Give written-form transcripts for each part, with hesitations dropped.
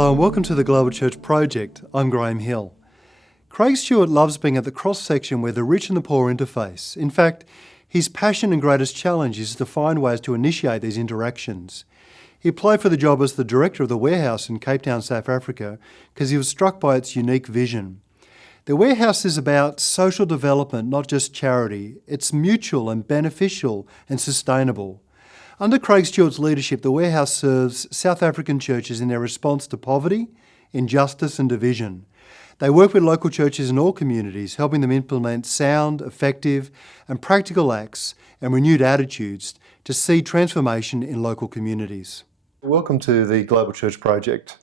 Hello and welcome to the Global Church Project. I'm Graham Hill. Craig Stewart loves being at the cross-section where the rich and the poor interface. In fact, his passion and greatest challenge is to find ways to initiate these interactions. He applied for the job as the director of the warehouse in Cape Town, South Africa, because he was struck by its unique vision. The warehouse is about social development, not just charity. It's mutual and beneficial and sustainable. Under Craig Stewart's leadership, the warehouse serves South African churches in their response to poverty, injustice and division. They work with local churches in all communities, helping them implement sound, effective and practical acts and renewed attitudes to see transformation in local communities. Welcome to the Global Church Project.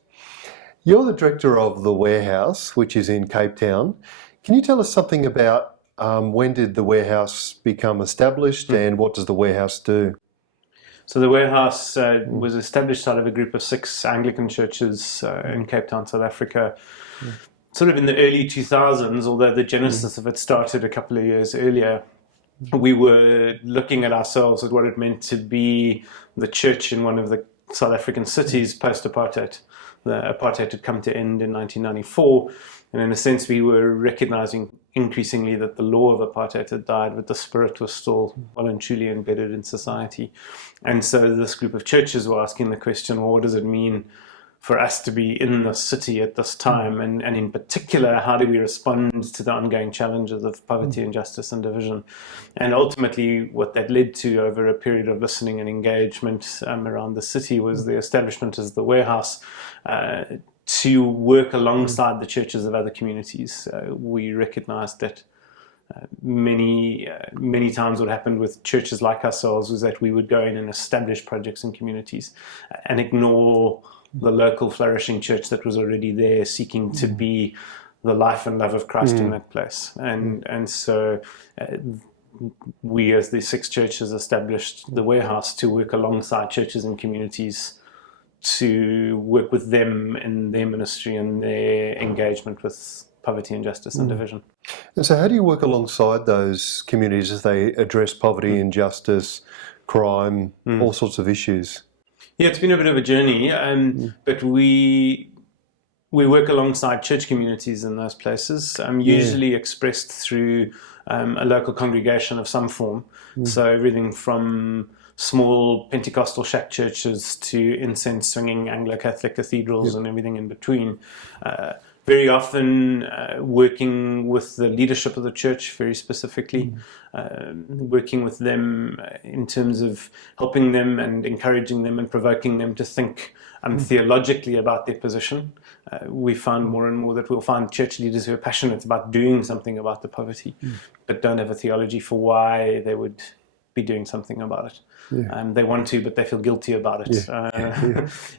You're the director of the warehouse, which is in Cape Town. Can you tell us something about when did the warehouse become established and what does the warehouse do? So the warehouse was established out of a group of 6 Anglican churches in Cape Town, South Africa, sort of in the early 2000s, although the genesis of it started a couple of years earlier. We were looking at ourselves at what it meant to be the church in one of the South African cities post-apartheid. The apartheid had come to end in 1994, and in a sense we were recognizing increasingly that the law of apartheid had died, but the spirit was still well and truly embedded in society. And so this group of churches were asking the question, well, what does it mean for us to be in the city at this time? And in particular, how do we respond to the ongoing challenges of poverty, injustice and division? And ultimately, what that led to over a period of listening and engagement around the city was the establishment as the warehouse to work alongside the churches of other communities. We recognized that many times what happened with churches like ourselves was that we would go in and establish projects in communities and ignore the local flourishing church that was already there, seeking to be the life and love of Christ in that place. And so we, as the 6 churches, established the warehouse to work alongside churches and communities, to work with them in their ministry and their engagement with poverty, injustice and division. And so how do you work alongside those communities as they address poverty, injustice, crime, all sorts of issues? Yeah, it's been a bit of a journey, but we work alongside church communities in those places, usually expressed through a local congregation of some form. So everything from small Pentecostal shack churches to incense swinging Anglo-Catholic cathedrals and everything in between. Very often working with the leadership of the church very specifically, working with them in terms of helping them and encouraging them and provoking them to think theologically about their position. We find more and more that we'll find church leaders who are passionate about doing something about the poverty, but don't have a theology for why they would be doing something about it. They want to, but they feel guilty about it.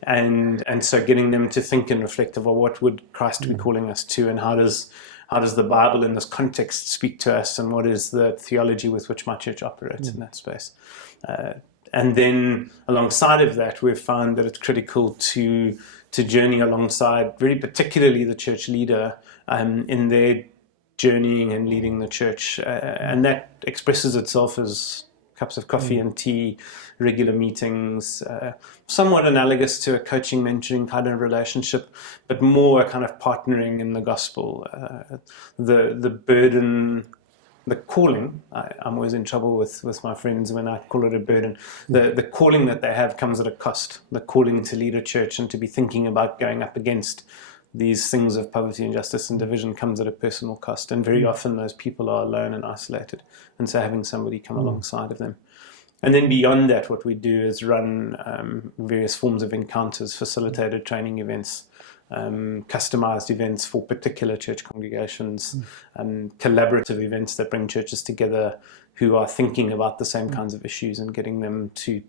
And so getting them to think and reflect about what would Christ be calling us to, and how does the Bible in this context speak to us, and what is the theology with which my church operates in that space. And then alongside of that, we've found that it's critical to journey alongside, very particularly the church leader, in their journeying and leading the church. And that expresses itself as cups of coffee and tea, regular meetings, somewhat analogous to a coaching, mentoring kind of relationship, but more a kind of partnering in the gospel. The burden, the calling, I'm always in trouble with my friends when I call it a burden. The calling that they have comes at a cost. The calling to lead a church and to be thinking about going up against these things of poverty, injustice and division comes at a personal cost, and very often those people are alone and isolated, and so having somebody come alongside of them. And then beyond that, what we do is run various forms of encounters, facilitated training events, customized events for particular church congregations, collaborative events that bring churches together who are thinking about the same kinds of issues and getting them to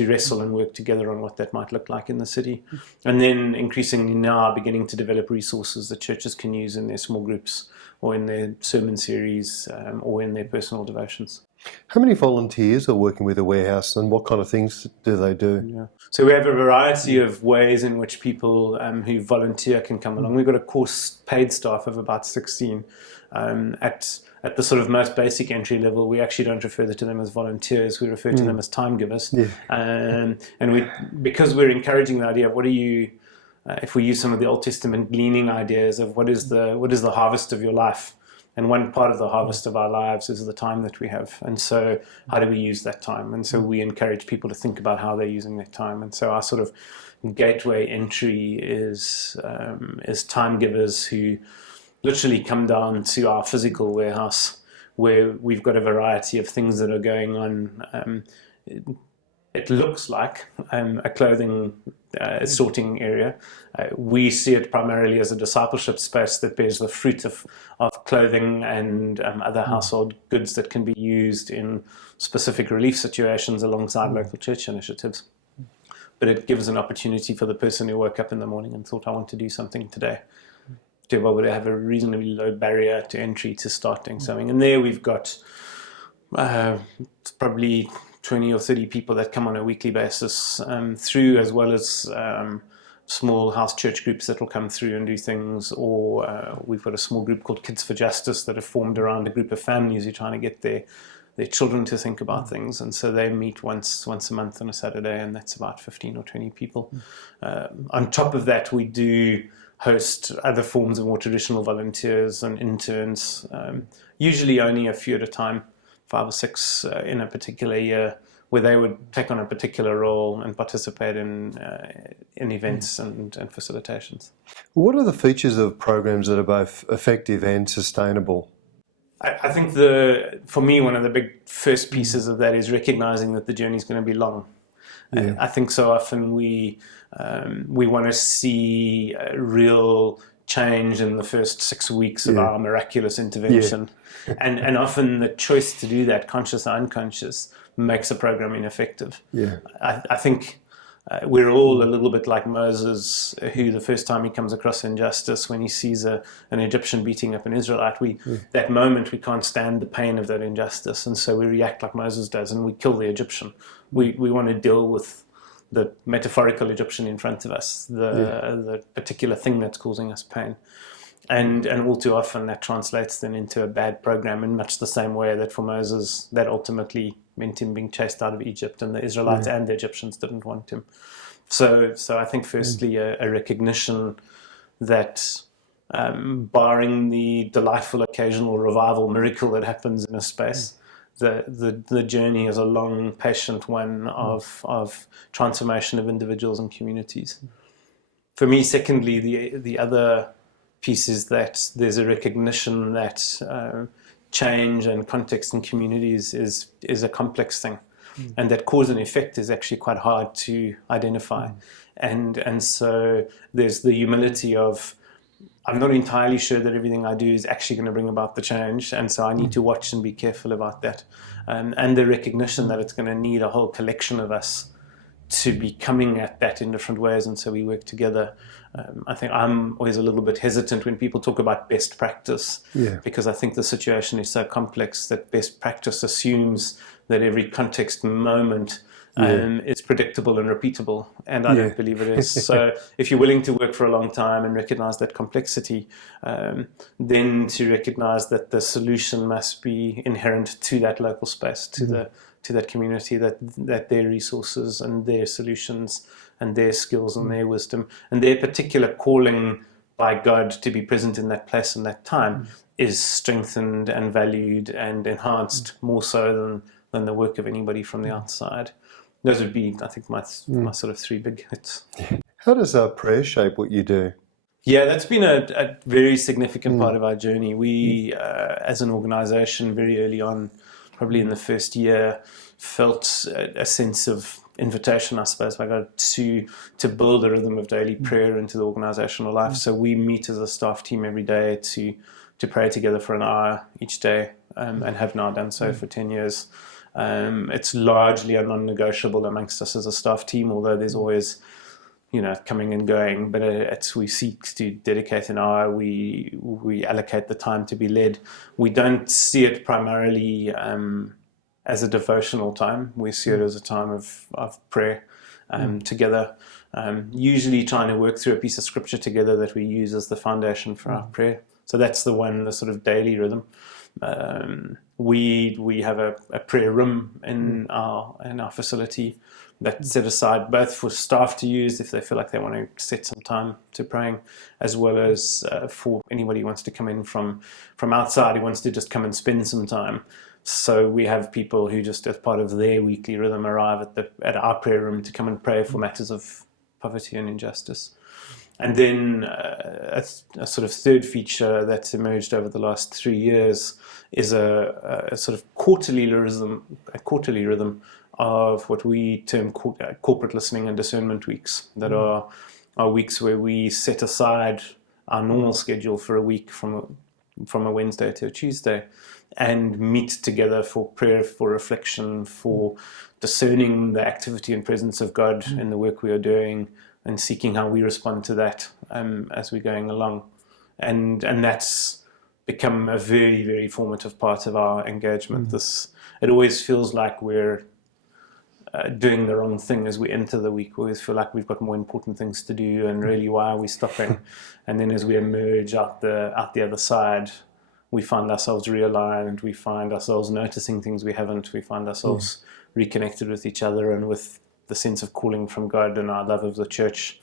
wrestle and work together on what that might look like in the city. And then increasingly now beginning to develop resources that churches can use in their small groups or in their sermon series or in their personal devotions. How many volunteers are working with the warehouse and what kind of things do they do? So we have a variety of ways in which people who volunteer can come along. We've got a course paid staff of about 16. At the sort of most basic entry level, we actually don't refer to them as volunteers, we refer to them as time givers. And we, because we're encouraging the idea of what are you if we use some of the Old Testament gleaning ideas of what is the harvest of your life, and one part of the harvest of our lives is the time that we have. And so how do we use that time? And so we encourage people to think about how they're using their time. And so our sort of gateway entry is time givers who literally come down to our physical warehouse, where we've got a variety of things that are going on. It looks like a clothing sorting area. We see it primarily as a discipleship space that bears the fruit of clothing and other household goods that can be used in specific relief situations alongside local church initiatives. But it gives an opportunity for the person who woke up in the morning and thought, I want to do something today, to be able to have a reasonably low barrier to entry to starting something. And there we've got probably 20 or 30 people that come on a weekly basis through, as well as small house church groups that will come through and do things, or we've got a small group called Kids for Justice that have formed around a group of families who are trying to get their children to think about things, and so they meet once a month on a Saturday, and that's about 15 or 20 people. On top of that, we do host other forms of more traditional volunteers and interns, usually only a few at a time, 5 or 6 in a particular year, where they would take on a particular role and participate in events and facilitations. What are the features of programs that are both effective and sustainable? I think for me, one of the big first pieces of that is recognizing that the journey is going to be long. Yeah. I think so often we want to see real change in the first 6 weeks of our miraculous intervention. Yeah. and often the choice to do that, conscious or unconscious, makes a program ineffective. Yeah. I think we're all a little bit like Moses, who the first time he comes across injustice, when he sees an Egyptian beating up an Israelite, that moment we can't stand the pain of that injustice, and so we react like Moses does, and we kill the Egyptian. We want to deal with the metaphorical Egyptian in front of us, the particular thing that's causing us pain. And all too often that translates then into a bad program, in much the same way that for Moses that ultimately meant him being chased out of Egypt, and the Israelites and the Egyptians didn't want him. So I think firstly a recognition that barring the delightful occasional revival miracle that happens in a space, the journey is a long, patient one of transformation of individuals and communities. For me, secondly, the other piece is that there's a recognition that change and context in communities is a complex thing, and that cause and effect is actually quite hard to identify. And so there's the humility of, I'm not entirely sure that everything I do is actually going to bring about the change, and so I need to watch and be careful about that. And the recognition that it's going to need a whole collection of us to be coming at that in different ways, and so we work together. I think I'm always a little bit hesitant when people talk about best practice, because I think the situation is so complex that best practice assumes that every context moment is predictable and repeatable, and I don't believe it is. So if you're willing to work for a long time and recognize that complexity, then to recognize that the solution must be inherent to that local space, to that community, that their resources and their solutions and their skills and their wisdom and their particular calling by God to be present in that place and that time is strengthened and valued and enhanced more so than the work of anybody from the outside. Those would be, I think, my sort of 3 big hits. How does prayer shape what you do? Yeah, that's been a very significant part of our journey. We, as an organization, very early on, probably in the first year, felt a sense of invitation, I suppose, by God to build a rhythm of daily prayer into the organizational life. So we meet as a staff team every day to pray together for an hour each day, and have now done so for 10 years. It's largely a non-negotiable amongst us as a staff team, although there's always, coming and going, but we seek to dedicate an hour. We allocate the time to be led. We don't see it primarily as a devotional time. We see it as a time of prayer together, usually trying to work through a piece of scripture together that we use as the foundation for our prayer. So that's the sort of daily rhythm. We have a prayer room in our facility that's set aside both for staff to use if they feel like they want to set some time to praying, as well as for anybody who wants to come in from outside, who wants to just come and spend some time. So we have people who just, as part of their weekly rhythm, arrive at our prayer room to come and pray for matters of poverty and injustice. And then a sort of third feature that's emerged over the last 3 years is a sort of quarterly rhythm of what we term corporate listening and discernment weeks, that are weeks where we set aside our normal schedule for a week from a Wednesday to a Tuesday and meet together for prayer, for reflection, for discerning the activity and presence of God in the work we are doing, and seeking how we respond to that as we're going along. And that's become a very, very formative part of our engagement. It always feels like we're doing the wrong thing as we enter the week. We always feel like we've got more important things to do, and really, why are we stopping? And then as we emerge out the other side, we find ourselves realigned, we find ourselves noticing things we haven't, we find ourselves reconnected with each other and with the sense of calling from God and our love of the church.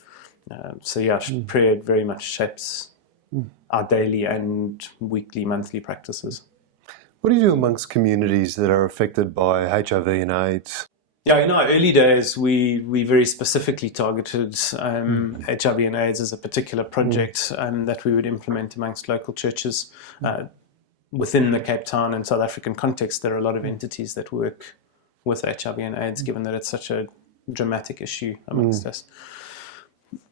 Prayer very much shapes our daily and weekly, monthly practices. What do you do amongst communities that are affected by HIV and AIDS? Yeah, in our early days, we very specifically targeted HIV and AIDS as a particular project that we would implement amongst local churches. Within the Cape Town and South African context, there are a lot of entities that work with HIV and AIDS, given that it's such a dramatic issue amongst us.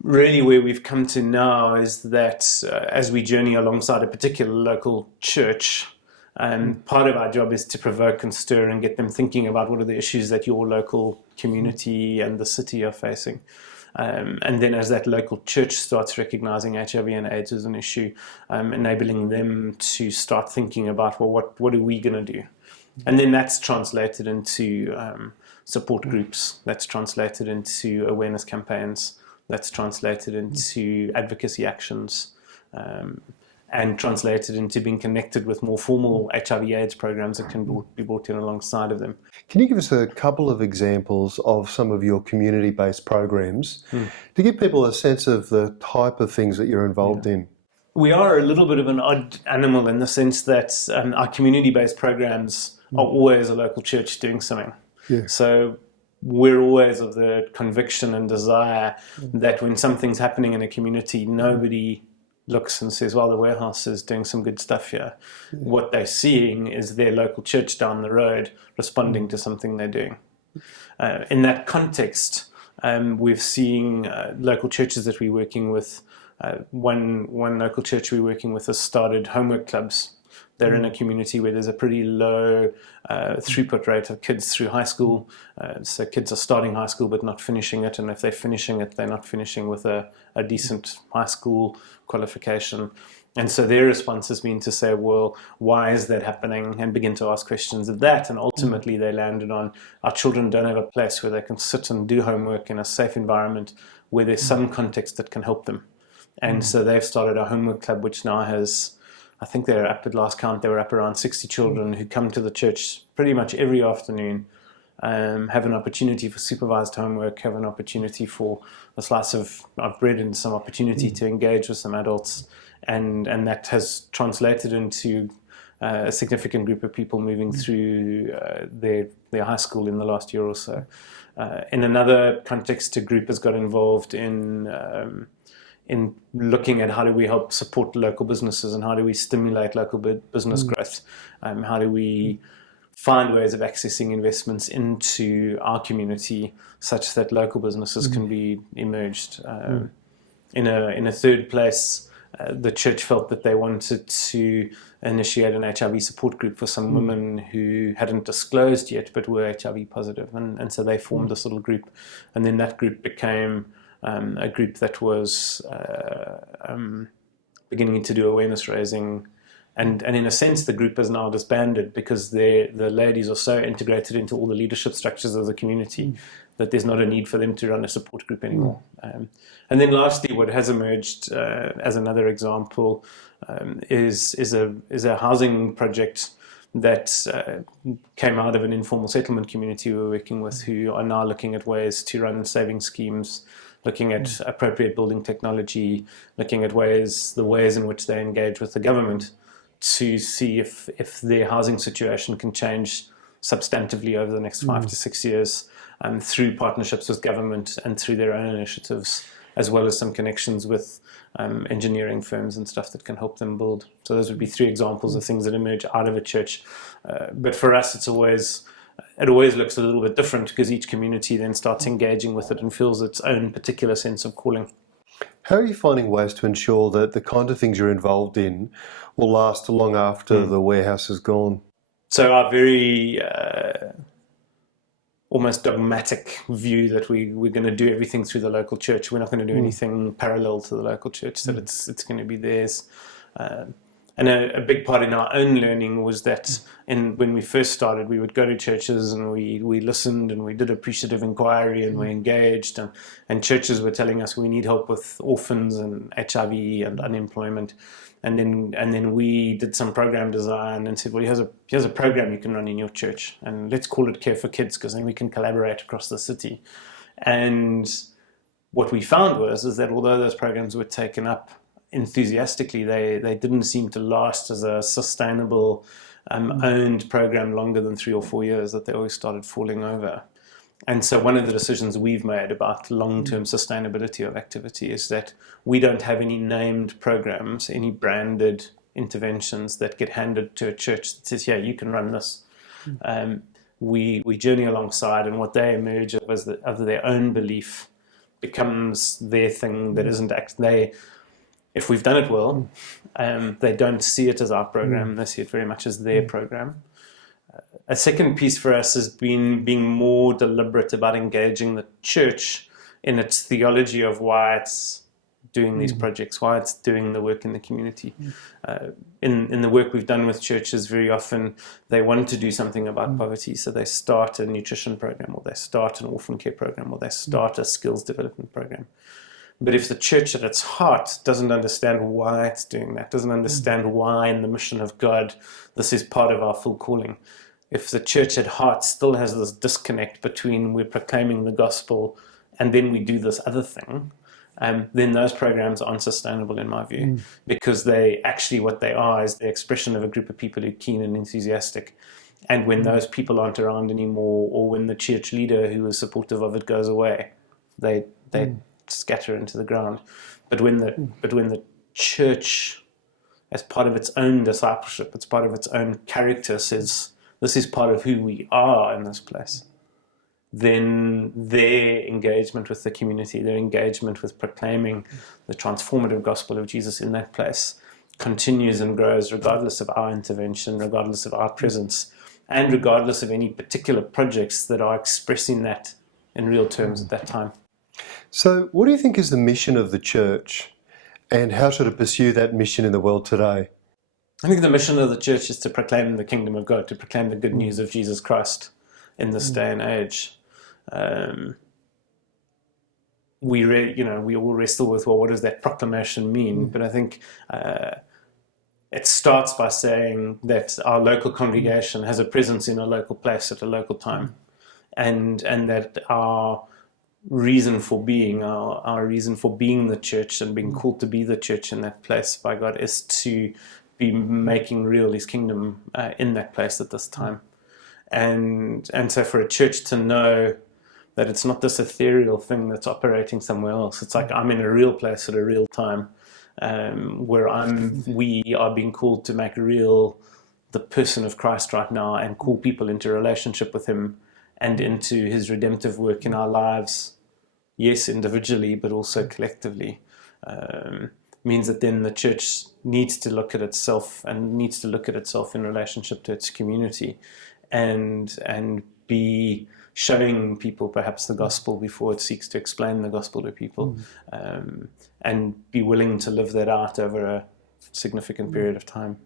Really, where we've come to now is that as we journey alongside a particular local church, part of our job is to provoke and stir and get them thinking about what are the issues that your local community and the city are facing. And then as that local church starts recognizing HIV and AIDS as an issue, enabling them to start thinking about, well, what are we going to do? And then that's translated into support groups, that's translated into awareness campaigns, that's translated into advocacy actions, and translated into being connected with more formal HIV/AIDS programs that can be brought in alongside of them. Can you give us a couple of examples of some of your community-based programs to give people a sense of the type of things that you're involved in? We are a little bit of an odd animal in the sense that our community-based programs are always a local church doing something. Yeah. So we're always of the conviction and desire that when something's happening in a community, nobody looks and says, well, the warehouse is doing some good stuff here. What they're seeing is their local church down the road responding to something they're doing. In that context, we've seen local churches that we're working with. One local church we're working with has started homework clubs. They're in a community where there's a pretty low throughput rate of kids through high school. So kids are starting high school but not finishing it, and if they're finishing it, they're not finishing with a decent high school qualification. And so their response has been to say, well, why is that happening? And begin to ask questions of that. And ultimately they landed on, our children don't have a place where they can sit and do homework in a safe environment where there's some context that can help them. And so they've started a homework club, which now has, I think they're up at last count, they were up around 60 children who come to the church pretty much every afternoon, have an opportunity for supervised homework, have an opportunity for a slice of bread and some opportunity to engage with some adults. And that has translated into a significant group of people moving through their high school in the last year or so. In another context, a group has got involved in looking at how do we help support local businesses and how do we stimulate local business growth. How do we find ways of accessing investments into our community such that local businesses can be emerged. In a third place, the church felt that they wanted to initiate an HIV support group for some women who hadn't disclosed yet but were HIV positive, and so they formed this little group, and then that group became a group that was beginning to do awareness raising And in a sense, the group is now disbanded because the ladies are so integrated into all the leadership structures of the community that there's not a need for them to run a support group anymore. And then lastly, what has emerged as another example is a housing project that came out of an informal settlement community we were working with, who are now looking at ways to run saving schemes, looking at appropriate building technology, looking at the ways in which they engage with the government to see if their housing situation can change substantively over the next 5 to 6 years, through partnerships with government and through their own initiatives, as well as some connections with engineering firms and stuff that can help them build. So those would be 3 examples of things that emerge out of a church. But for us, it always looks a little bit different, because each community then starts engaging with it and feels its own particular sense of calling. How are you finding ways to ensure that the kind of things you're involved in will last long after the warehouse is gone? So our very almost dogmatic view that we're going to do everything through the local church. We're not going to do anything parallel to the local church, that it's going to be theirs. And a big part in our own learning was that when we first started, we would go to churches and we listened and we did appreciative inquiry and we engaged, and churches were telling us we need help with orphans and HIV and unemployment. And then we did some program design and said, well, here's a program you can run in your church, and let's call it Care for Kids, because then we can collaborate across the city. And what we found is that although those programs were taken up enthusiastically, they didn't seem to last as a sustainable owned program longer than 3 or 4 years, that they always started falling over. And so one of the decisions we've made about long-term sustainability of activity is that we don't have any named programs, any branded interventions that get handed to a church that says, yeah, you can run this. We journey alongside, and what they emerge of their own belief becomes their thing that isn't if we've done it well, they don't see it as our program, they see it very much as their program. A second piece for us has been being more deliberate about engaging the church in its theology of why it's doing these projects, why it's doing the work in the community. In the work we've done with churches, very often they want to do something about poverty, so they start a nutrition program, or they start an orphan care program, or they start a skills development program. But if the church at its heart doesn't understand why it's doing that, doesn't understand why in the mission of God this is part of our full calling, if the church at heart still has this disconnect between we're proclaiming the gospel and then we do this other thing, then those programs aren't sustainable in my view, because what they are is the expression of a group of people who are keen and enthusiastic. And when those people aren't around anymore, or when the church leader who is supportive of it goes away, they scatter into the ground. But when the church, as part of its own discipleship, it's part of its own character, says this is part of who we are in this place, then their engagement with the community, their engagement with proclaiming the transformative gospel of Jesus in that place continues and grows, regardless of our intervention, regardless of our presence, and regardless of any particular projects that are expressing that in real terms at that time. So what do you think is the mission of the church, and how should it pursue that mission in the world today? I think the mission of the church is to proclaim the kingdom of God, to proclaim the good news of Jesus Christ in this day and age. We all wrestle with, well, what does that proclamation mean? But I think it starts by saying that our local congregation has a presence in a local place at a local time, and that our reason for being, our reason for being the church and being called to be the church in that place by God, is to be making real His kingdom in that place at this time. And so for a church to know that it's not this ethereal thing that's operating somewhere else, it's like I'm in a real place at a real time, where we are being called to make real the person of Christ right now, and call people into relationship with Him and into His redemptive work in our lives, yes, individually, but also collectively. Means that then the church needs to look at itself, and needs to look at itself in relationship to its community, and be showing people perhaps the gospel before it seeks to explain the gospel to people, and be willing to live that out over a significant period of time.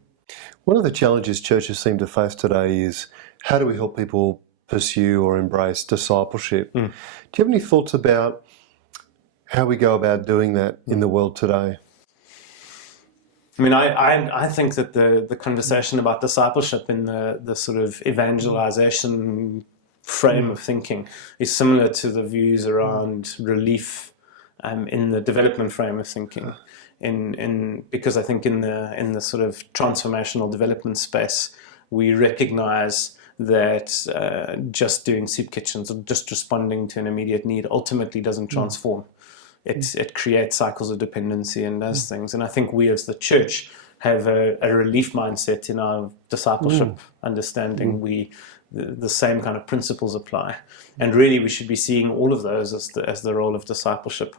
One of the challenges churches seem to face today is how do we help people pursue or embrace discipleship? Do you have any thoughts about how we go about doing that in the world today? I mean, I think that the conversation about discipleship in the sort of evangelization frame of thinking is similar to the views around relief in the development frame of thinking. Because I think in the sort of transformational development space, we recognize that just doing soup kitchens or just responding to an immediate need ultimately doesn't transform. It creates cycles of dependency and does things. And I think we as the church have a relief mindset in our discipleship understanding. The same kind of principles apply. And really we should be seeing all of those as the role of discipleship.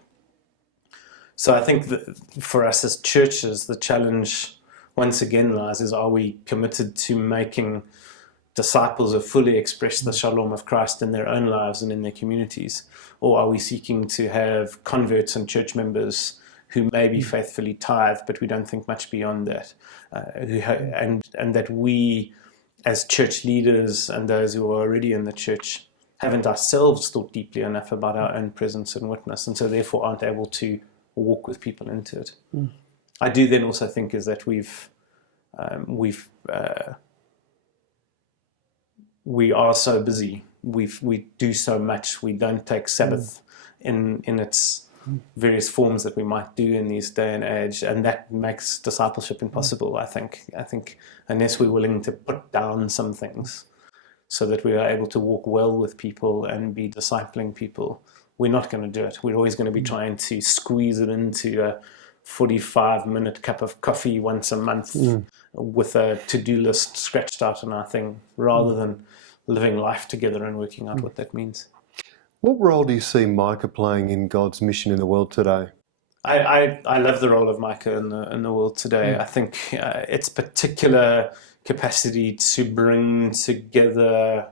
So I think that for us as churches, the challenge once again lies is, are we committed to making disciples who fully express the shalom of Christ in their own lives and in their communities? Or are we seeking to have converts and church members who may be faithfully tithe, but we don't think much beyond that? And that we, as church leaders and those who are already in the church, haven't ourselves thought deeply enough about our own presence and witness, and so therefore aren't able to walk with people into it. I do then also think is that we are so busy. We do so much. We don't take Sabbath in its various forms that we might do in this day and age, and that makes discipleship impossible. I think unless we're willing to put down some things so that we are able to walk well with people and be discipling people, we're not going to do it. We're always going to be trying to squeeze it into a 45-minute cup of coffee once a month with a to-do list scratched out on our thing, rather than living life together and working out what that means. What role do you see Micah playing in God's mission in the world today? I love the role of Micah in the world today. I think its particular capacity to bring together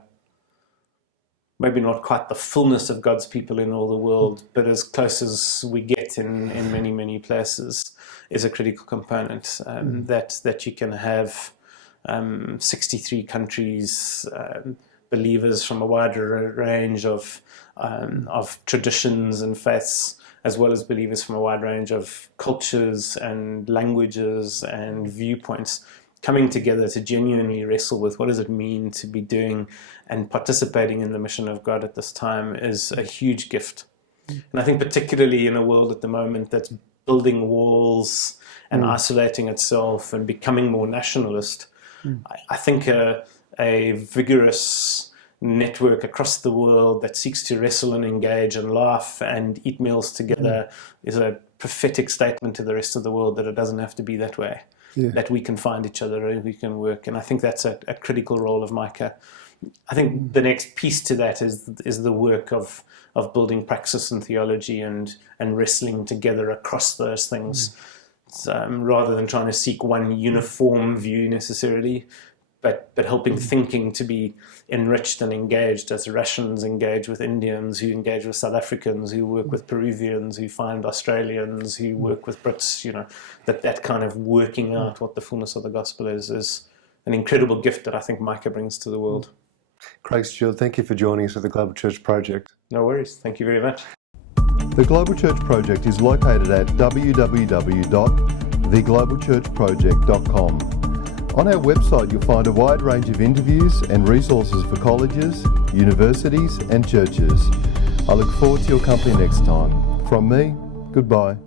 maybe not quite the fullness of God's people in all the world, but as close as we get in many, many places, is a critical component. That you can have 63 countries, believers from a wider range of traditions and faiths, as well as believers from a wide range of cultures and languages and viewpoints, coming together to genuinely wrestle with what does it mean to be doing and participating in the mission of God at this time is a huge gift. And I think particularly in a world at the moment that's building walls and isolating itself and becoming more nationalist, I think a vigorous network across the world that seeks to wrestle and engage and laugh and eat meals together is a prophetic statement to the rest of the world that it doesn't have to be that way. That we can find each other and we can work. And I think that's a critical role of Micah. I think the next piece to that is the work of building praxis and theology and wrestling together across those things, rather than trying to seek one uniform view necessarily, but helping thinking to be enriched and engaged as Russians engage with Indians, who engage with South Africans, who work with Peruvians, who find Australians, who work with Brits, that kind of working out what the fullness of the gospel is an incredible gift that I think Micah brings to the world. Craig Stewart, thank you for joining us at the Global Church Project. No worries. Thank you very much. The Global Church Project is located at www.theglobalchurchproject.com. On our website, you'll find a wide range of interviews and resources for colleges, universities, and churches. I look forward to your company next time. From me, goodbye.